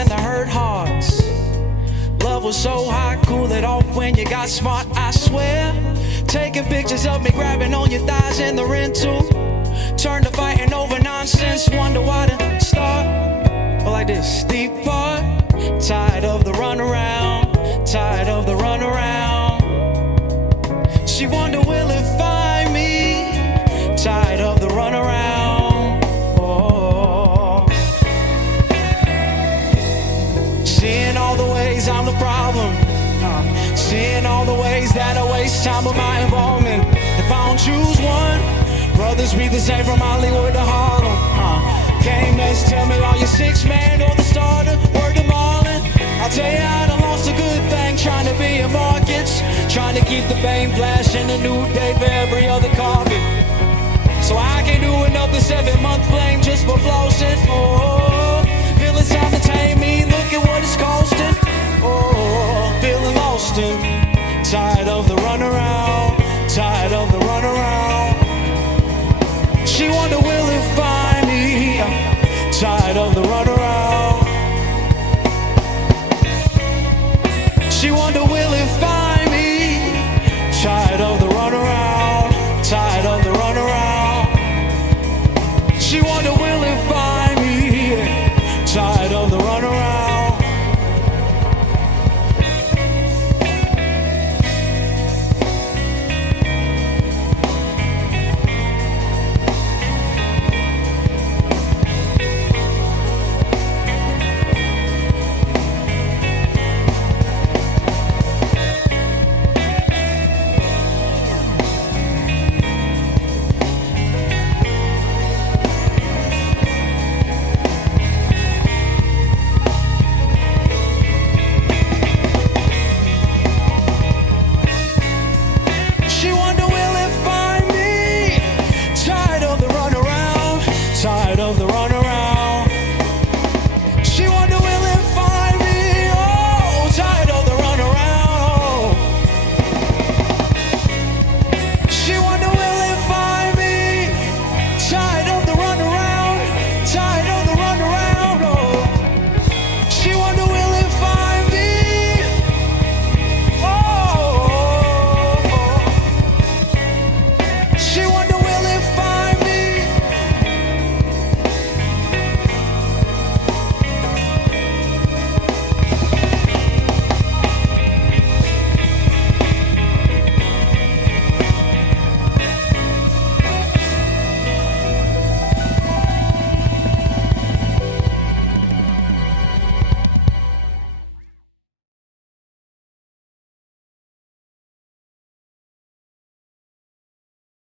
and the hurt hearts. Love was so hot, cool it off when you got smart, I swear. Taking pictures of me grabbing on your thighs in the rental. Turn to fighting over nonsense, wonder why to start. Like this, deep part. Tired of the runaround, tired of the runaround. She wonder will it find me? Tired of the runaround. Oh. Seeing all the ways I'm the problem. Seeing all the ways that I waste time with my involvement. If I don't choose one, brothers be the same from Hollywood to Harlem. Can't mess, tell me are you 6-man or the starter? Word to Marlin. I'll tell you I done lost a good thing trying to be in markets. Trying to keep the fame flashing a new day for every other carpet. So I can't do another 7-month flame just for flossing. Oh, feel it's time to tame me, look at what it's costing.